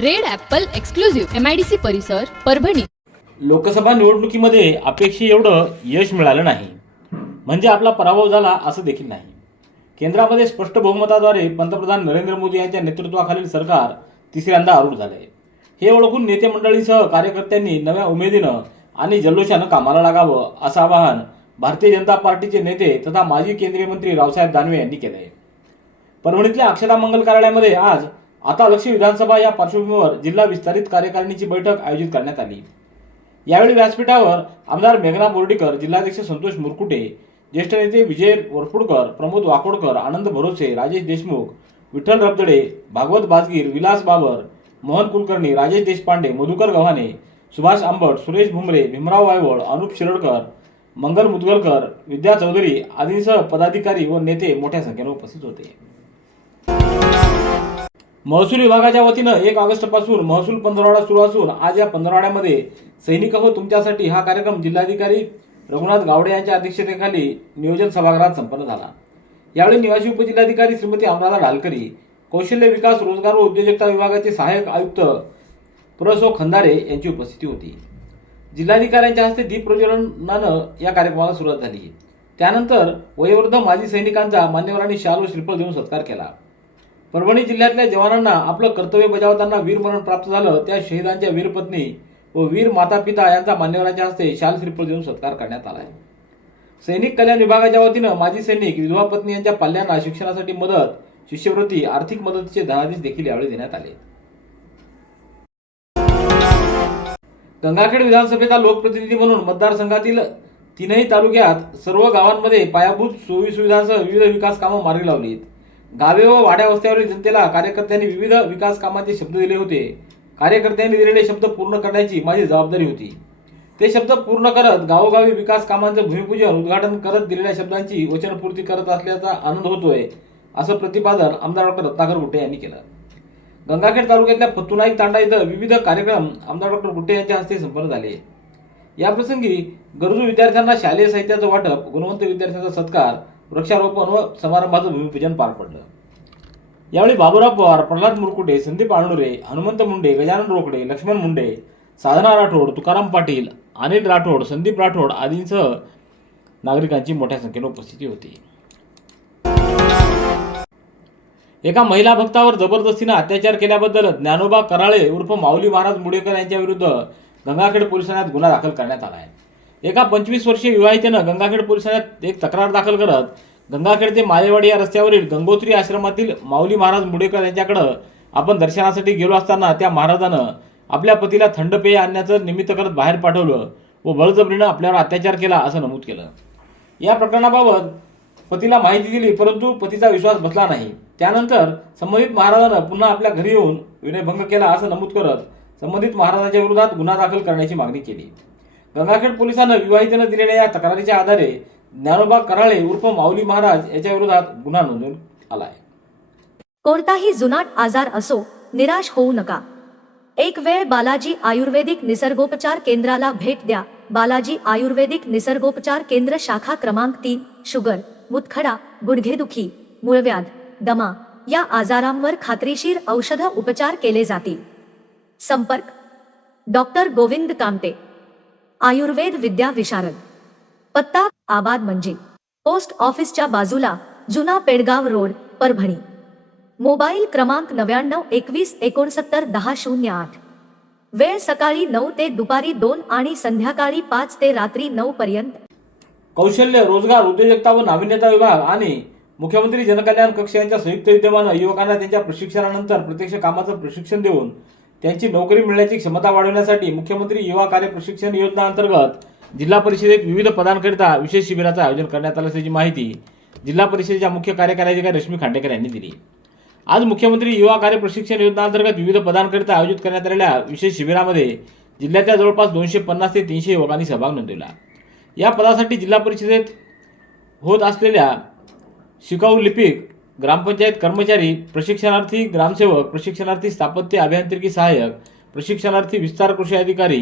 Red apple exclusive MIDC परिसर परभणी. लोकसभा निवडणुकीमध्ये अपेक्षे एवढं यश मिळालं नाही. म्हणजे आपला पराभव झाला असं देखील नाही. केंद्रामध्ये स्पष्ट बहुमताद्वारे पंतप्रधान नरेंद्र मोदी यांच्या नेतृत्वाखालील सरकार तिसऱ्यांदा आरूढ झाले हे ओळखून नेते मंडळींसह कार्यकर्त्यांनी नव्या उमेदीनं आणि जल्लोषानं कामाला लागावं असं आवाहन भारतीय जनता पार्टीचे नेते तथा माजी केंद्रीय मंत्री रावसाहेब दानवे यांनी केलं आहे परभणीतल्या अक्षता मंगल कार्यालयामध्ये आज आता लक्ष विधानसभा या पार्श्वभूमीवर जिल्हा विस्तारित कार्यकारिणीची बैठक आयोजित करण्यात आली. यावेळी व्यासपीठावर आमदार मेघना बोर्डीकर जिल्हाध्यक्ष संतोष मुरकुटे ज्येष्ठ नेते विजय वरपुडकर प्रमोद वाकोडकर आनंद भरोसे राजेश देशमुख विठ्ठल रबदडे भागवत बाजगीर विलास बाबर मोहन कुलकर्णी राजेश देशपांडे मधुकर गव्हाणे सुभाष आंबट सुरेश भुमरे भीमराव वायवळ अनुप शिरडकर मंगल मुदगलकर विद्या चौधरी आदींसह पदाधिकारी व नेते मोठ्या संख्येने उपस्थित होते. महसूल विभागाच्या वतीनं एक ऑगस्टपासून महसूल पंधरवडा सुरू असून आज या पंधरवड्यामध्ये सैनिक हो तुमच्यासाठी हा कार्यक्रम जिल्हाधिकारी रघुनाथ गावडे यांच्या अध्यक्षतेखाली नियोजन सभागृहात संपन्न झाला. यावेळी निवासी उपजिल्हाधिकारी श्रीमती अमराधा ढालकरी कौशल्य विकास रोजगार व उद्योजकता विभागाचे सहाय्यक आयुक्त पुरसो खंदारे यांची उपस्थिती होती. जिल्हाधिकाऱ्यांच्या हस्ते दीप प्रज्वलनानं या कार्यक्रमाला सुरुवात झाली. त्यानंतर वयोवृद्ध माजी सैनिकांचा मान्यवरांनी शाल व श्रीफळ देऊन सत्कार केला. परभणी जिल्ह्यातल्या जवानांना आपलं कर्तव्य बजावताना वीरमरण प्राप्त झालं त्या शहीदांच्या वीरपत्नी व वीर माता पिता यांचा मान्यवरांच्या हस्ते शाल श्रीफळ देऊन सत्कार करण्यात आला आहे सैनिक कल्याण विभागाच्या वतीनं माजी सैनिक विधवा पत्नी यांच्या पाल्यांना शिक्षणासाठी मदत शिष्यवृत्ती आर्थिक मदतीचे धनादेश देखील यावेळी देण्यात आले. गंगाखेड विधानसभेचा लोकप्रतिनिधी म्हणून मतदारसंघातील तीनही तालुक्यात सर्व गावांमध्ये पायाभूत सोयी सुविधांसह विविध विकास कामं मार्गी लावलीत. गावे व वाड्या वस्त्यावरील जनतेला कार्यकर्त्यांनी विविध विकास कामाचे शब्द दिले होते. कार्यकर्त्यांनी दिलेले शब्द पूर्ण करण्याची माझी जबाबदारी होती. ते शब्द पूर्ण करत गावोगावी विकास कामांचं भूमिपूजन उद्घाटन करत दिलेल्या शब्दांची वचनपूर्ती करत असल्याचा आनंद होतोय असं प्रतिपादन आमदार डॉक्टर रत्नाकर गुट्टे यांनी केलं. गंगाखेड तालुक्यातल्या फत्तुनाईक तांडा इथं विविध कार्यक्रम आमदार डॉक्टर गुट्टे यांच्या हस्ते संपन्न झाले. याप्रसंगी गरजू विद्यार्थ्यांना शालेय साहित्याचं वाटप गुणवंत विद्यार्थ्यांचा सत्कार वृक्षारोपण व समारंभाचं भूमिपूजन पार पडलं. यावेळी बाबुराव पवार प्रल्हाद मुरकुटे संदीप आणुरे हनुमंत मुंडे गजानन रोकडे लक्ष्मण मुंडे साधना राठोड तुकाराम पाटील अनिल राठोड संदीप राठोड आदींसह नागरिकांची मोठ्या संख्येने उपस्थिती होती. एका महिला भक्तावर जबरदस्तीनं अत्याचार केल्याबद्दल ज्ञानोबा कराळे उर्फ माऊली महाराज मुडेकर यांच्या विरुद्ध गंगाखेड पोलीस ठाण्यात गुन्हा दाखल करण्यात आला आहे. एका पंचवीस वर्षीय विवाहितेनं गंगाखेड पोलीस एक तक्रार दाखल करत गंगाखेड ते माळेवाडी या रस्त्यावरील गंगोत्री आश्रमातील माऊली महाराज मुडेकर यांच्याकडं आपण दर्शनासाठी गेलो असताना त्या महाराजानं आपल्या पतीला थंड पेय आणण्याचं निमित्त करत बाहेर पाठवलं व बळजबरीनं आपल्यावर अत्याचार केला असं नमूद केलं. या प्रकरणाबाबत पतीला माहिती दिली परंतु पतीचा विश्वास बसला नाही. त्यानंतर संबंधित महाराजानं पुन्हा आपल्या घरी येऊन विनयभंग केला असं नमूद करत संबंधित महाराजांच्या विरोधात गुन्हा दाखल करण्याची मागणी केली. गंगाखेड पोलिसांनं विवाहितेनं दिलेल्या या तक्रारीच्या आधारे ज्ञानोबा कराळे उर्फ माऊली महाराज याच्या विरोधात गुन्हा नोंदवण्यात आला आहे कोणताही जुनाट आजार असो निराश होऊ नका. एक वेळ बालाजी आयुर्वेदिक निसर्गोपचार केंद्राला भेट द्या. बालाजी आयुर्वेदिक निसर्गोपचार केंद्र शाखा क्रमांक तीन शुगर मुतखडा गुडघेदुखी मूळव्याध दमा या आजारांवर खात्रीशीर औषध उपचार केले जातील. संपर्क डॉक्टर गोविंद कामते. आयुर्वेद विद्या विशारद. पत्ता आबाद म्हणजे पोस्ट ऑफिसच्या बाजूला जुना पेडगाव रोड परभणी. मोबाईल क्रमांक नव्याण्णव एकवीस एकोणसत्तर दहा शून्य आठ. वेळ सकाळी नऊ ते दुपारी दोन आणि संध्याकाळी पाच ते रात्री नऊ पर्यंत. कौशल्य रोजगार उद्योजकता व नाविन्यता विभाग आणि मुख्यमंत्री जनकल्याण कक्ष यांच्या संयुक्त विद्यमानं युवकांना त्यांच्या प्रशिक्षणानंतर प्रत्यक्ष कामाचं प्रशिक्षण देऊन त्यांची नोकरी मिळण्याची क्षमता वाढवण्यासाठी मुख्यमंत्री युवा कार्य प्रशिक्षण योजना अंतर्गत जिल्हा परिषदेत विविध पदांकरिता विशेष शिबिराचं आयोजन करण्यात आलं असल्याची माहिती जिल्हा परिषदेच्या मुख्य कार्यकारी अधिकारी रश्मी खांडेकर यांनी दिली. आज मुख्यमंत्री युवा कार्य प्रशिक्षण योजना अंतर्गत विविध पदांकरिता आयोजित करण्यात आलेल्या विशेष शिबिरामध्ये जिल्ह्यातल्या जवळपास दोनशे पन्नास ते तीनशे युवकांनी सहभाग नोंदवला. या पदासाठी जिल्हा परिषदेत होत असलेल्या शिकाऊ लिपिक ग्रामपंचायत कर्मचारी प्रशिक्षणार्थी ग्रामसेवक प्रशिक्षणार्थी स्थापत्य अभियांत्रिकी सहाय्यक प्रशिक्षणार्थी विस्तार कृषी अधिकारी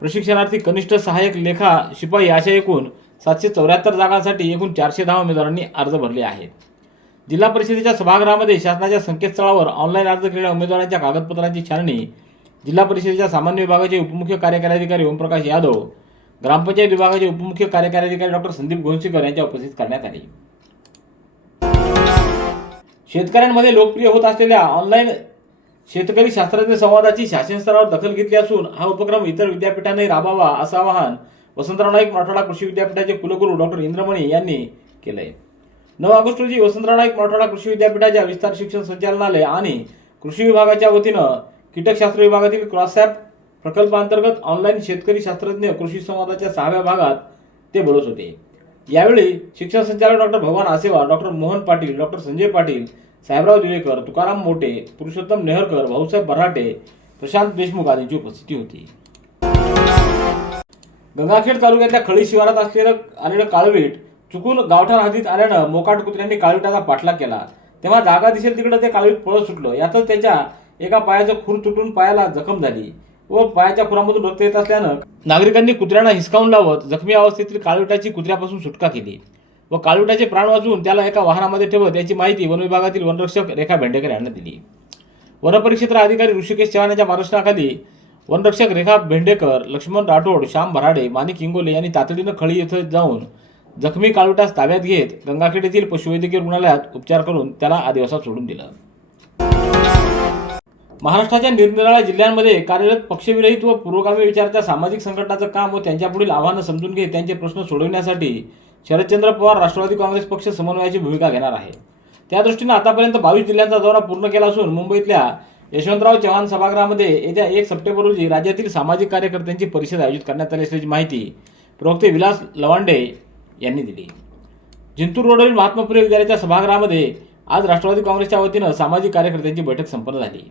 प्रशिक्षणार्थी कनिष्ठ सहाय्यक लेखा शिपाई अशा एकूण सातशे चौऱ्याहत्तर जागांसाठी एकूण चारशे दहा उमेदवारांनी अर्ज भरले आहेत. जिल्हा परिषदेच्या सभागृहामध्ये शासनाच्या संकेतस्थळावर ऑनलाईन अर्ज केलेल्या उमेदवारांच्या कागदपत्रांची छाननी जिल्हा परिषदेच्या सामान्य विभागाचे उपमुख्य कार्यकारी अधिकारी ओमप्रकाश यादव ग्रामपंचायत विभागाचे उपमुख्य कार्यकारी अधिकारी डॉक्टर संदीप गोंसीकर यांच्या उपस्थित करण्यात आली. शेतकऱ्यांमध्ये लोकप्रिय होत असलेल्या ऑनलाईन शेतकरी शास्त्रज्ञ संवादाची शासन स्तरावर दखल घेतली असून हा उपक्रम इतर विद्यापीठांनी राबावा असं आवाहन वसंतराव नाईक मराठवाडा कृषी विद्यापीठाचे कुलगुरू डॉक्टर इंद्रमणी यांनी केलंय. नऊ ऑगस्ट रोजी वसंतराव नाईक मराठवाडा कृषी विद्यापीठाच्या विस्तार शिक्षण संचालनालय आणि कृषी विभागाच्या वतीनं कीटकशास्त्र विभागातील क्रॉसॅप प्रकल्पांतर्गत ऑनलाईन शेतकरी शास्त्रज्ञ कृषी संवादाच्या सहाव्या भागात ते बोलत होते. यावेळी शिक्षण संचालक doctor Bhagwan Aseva doctor Mohan Patil doctor Sanjay Patil Sahebrao Divekar Tukaram Mote Purushottam Neharkar Bhausaheb Barate Prashant Deshmukh आदींची उपस्थिती होती. गंगाखेड तालुक्यातल्या खळी शिवारात असलेलं आलेलं काळवीट चुकून गावठाण हद्दीत आल्यानं मोकाट कुत्र्यांनी काळविटाचा पाठलाग केला. तेव्हा जागा दिसेल तिकडे ते काळवीट पळत सुटलं. यातच त्याच्या एका पायाचं खूर तुटून पायाला जखम झाली व पायाच्या खुरामधून रक्त येत असल्यानं नागरिकांनी कुत्र्यांना हिसकावून लावत जखमी अवस्थेतील काळविटाची कुत्र्यापासून सुटका केली. व काळविटाचे प्राण वाचवून त्याला एका वाहनामध्ये ठेवत याची माहिती वन विभागातील वनरक्षक रेखा भेंडेकर यांना दिली. वनपरिक्षेत्र अधिकारी ऋषिकेश चव्हाण यांच्या मार्गदर्शनाखाली वनरक्षक रेखा भेंडेकर लक्ष्मण राठोड श्याम भराडे माणिक इंगोले यांनी तातडीनं खळी येथे जाऊन जखमी काळविटास ताब्यात घेत गंगाखेड येथील पशुवैद्यकीय रुग्णालयात उपचार करून त्याला आदिवासात सोडून दिलं. महाराष्ट्राच्या निरनिराळ्या जिल्ह्यांमध्ये कार्यरत पक्षविरहित व पुरोगामी विचाराच्या सामाजिक संघटनाचं काम व त्यांच्यापुढील आव्हानं समजून घेत त्यांचे प्रश्न सोडविण्यासाठी शरदचंद्र पवार राष्ट्रवादी काँग्रेस पक्ष समन्वयाची भूमिका घेणार आहे. त्या दृष्टीनं आतापर्यंत बावीस जिल्ह्यांचा दौरा पूर्ण केला असून मुंबईतल्या यशवंतराव चव्हाण सभागृहामध्ये येत्या एक सप्टेंबर रोजी राज्यातील सामाजिक कार्यकर्त्यांची परिषद आयोजित करण्यात आली असल्याची माहिती प्रवक्ते विलास लवांडे यांनी दिली. जिंतूर रोडवरील महात्मा फुले विद्यालयाच्या सभागृहामध्ये आज राष्ट्रवादी काँग्रेसच्या वतीनं सामाजिक कार्यकर्त्यांची बैठक संपन्न झाली.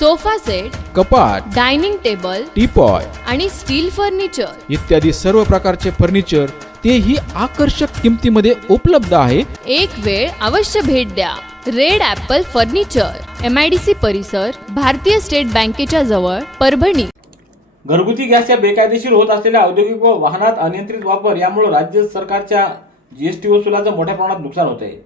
sofa set कपाट डायनिंग टेबल टीपॉय आणि स्टील फर्निचर. इत्यादी सर्व प्रकारचे फर्निचर तेही आकर्षक किमतीमध्ये उपलब्ध आहे. एक वेळ अवश्य भेट द्या. Red apple furniture M I D C परिसर भारतीय स्टेट बँकेच्या जवळ परभणी. घरगुती गॅसच्या बेकायदेशीर होत असलेल्या औद्योगिक व वाहनात अनियंत्रित वापर यामुळे राज्य सरकारच्या जीएसटी वसुलाचं मोठ्या प्रमाणात नुकसान होत आहे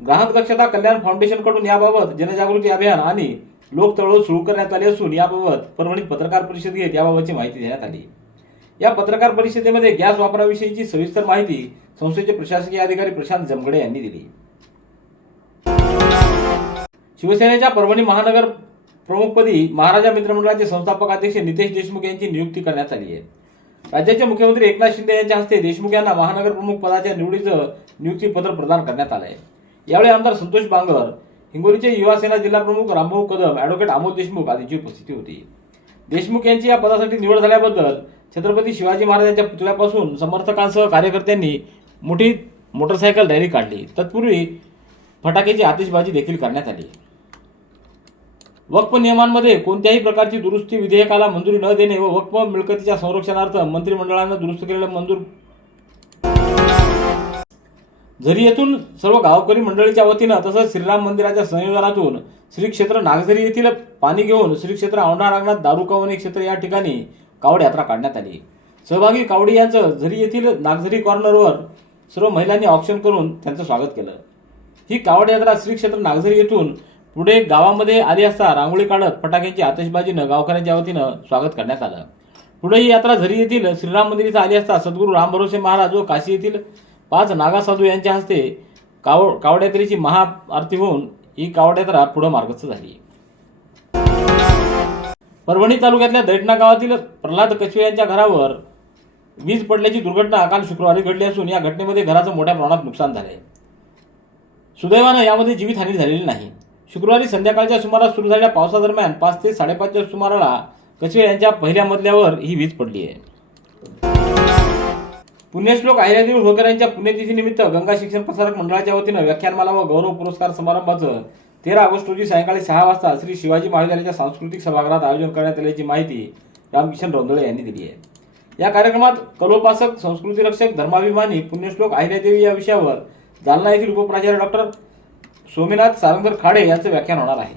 ग्राहक दक्षता कल्याण फाउंडेशनकडून याबाबत जनजागृती अभियान आणि लोक चळवळ सुरू करण्यात आली असून याबाबत परभणीत पत्रकार परिषद घेत याबाबतची माहिती देण्यात आली. या पत्रकार परिषदेमध्ये गॅस वापराविषयीची सविस्तर माहिती संस्थेचे प्रशासकीय अधिकारी प्रशांत जमगडे यांनी दिली. शिवसेनेच्या परभणी महानगर प्रमुखपदी महाराजा मित्रमंडळाचे संस्थापक अध्यक्ष नितेश देशमुख यांची नियुक्ती करण्यात आली आहे. राज्याचे मुख्यमंत्री एकनाथ शिंदे यांच्या हस्ते देशमुख यांना महानगर प्रमुख पदाच्या निवडीचं नियुक्तीपत्र प्रदान करण्यात आलं आहे यावेळी आमदार संतोष बांगर हिंगोलीचे युवासेना जिल्हाप्रमुख रामभाऊ कदम ॲडव्होकेट आमोद देशमुख आदींची उपस्थिती होती. देशमुख यांची या पदासाठी निवड झाल्याबद्दल छत्रपती शिवाजी महाराजांच्या पुतळ्यापासून समर्थकांसह कार्यकर्त्यांनी मोठी मोटरसायकल रॅली काढली. तत्पूर्वी फटाक्याची आतिषबाजी देखील करण्यात आली. वक्फ नियमांमध्ये कोणत्याही प्रकारची दुरुस्ती विधेयकाला मंजुरी न देणे व वक्फ मिळकतीच्या संरक्षणार्थ मंत्रिमंडळानं दुरुस्त केलेलं मंजूर झरी येथून सर्व गावकरी मंडळीच्या वतीनं तसंच श्रीराम मंदिराच्या संयोजनातून श्री क्षेत्र नागझरी येथील पाणी घेऊन श्री क्षेत्र औंढा नागनाथ दारुकावणे क्षेत्र या ठिकाणी कावड यात्रा काढण्यात आली. सहभागी कावडी यांचं झरी येथील नागझरी कॉर्नरवर सर्व महिलांनी ऑप्शन करून त्यांचं स्वागत केलं. ही कावड यात्रा श्री क्षेत्र नागझरी येथून पुढे गावामध्ये आली असता रांगोळी काढत फटाक्यांची आतषबाजीनं गावकऱ्यांच्या वतीनं स्वागत करण्यात आलं. पुढे ही यात्रा झरी येथील श्रीराम मंदिराचा आली असता सद्गुरू रामभरोसे महाराज व काशी येथील पाच नागा साधू यांच्या हस्ते काव कावडयात्रेची महाआरती होऊन ही कावडयात्रा पुढं मार्गस्थ झाली. परभणी तालुक्यातल्या दैठणा गावातील प्रल्हाद कछवे यांच्या घरावर वीज पडल्याची दुर्घटना काल शुक्रवारी घडली असून या घटनेमध्ये घराचं मोठ्या प्रमाणात नुकसान झाले सुदैवानं यामध्ये जीवितहानी झालेली नाही. शुक्रवारी संध्याकाळच्या सुमारास सुरू झालेल्या पावसादरम्यान पाच ते साडेपाचच्या सुमाराला कचवे यांच्या पहिल्या मजल्यावर ही वीज पडली आहे पुण्यश्लोक अहिल्यादेवी होळकर यांच्या पुण्यतिथीनिमित्त गंगा शिक्षण प्रसारक मंडळाच्या वतीनं व्याख्यानमाला व गौरव पुरस्कार समारंभाचं तेरा ऑगस्ट रोजी सायंकाळी सहा वाजता श्री शिवाजी महाविद्यालयाच्या सांस्कृतिक सभागृहात आयोजन करण्यात आल्याची माहिती रामकिशन रोंदळे यांनी दिली आहे. या कार्यक्रमात कलोपासक संस्कृती रक्षक धर्माभिमानी पुण्यश्लोक अहिल्यादेवी या विषयावर जालना येथील उपप्राचार्य डॉक्टर सोमीनाथ सारंगर खाडे यांचं व्याख्यान होणार आहे.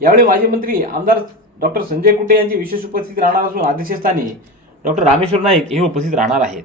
यावेळी माजी मंत्री आमदार डॉक्टर संजय कुटे यांची विशेष उपस्थिती राहणार असून अध्यक्षस्थानी डॉक्टर रामेश्वर नाईक हे उपस्थित राहणार आहेत.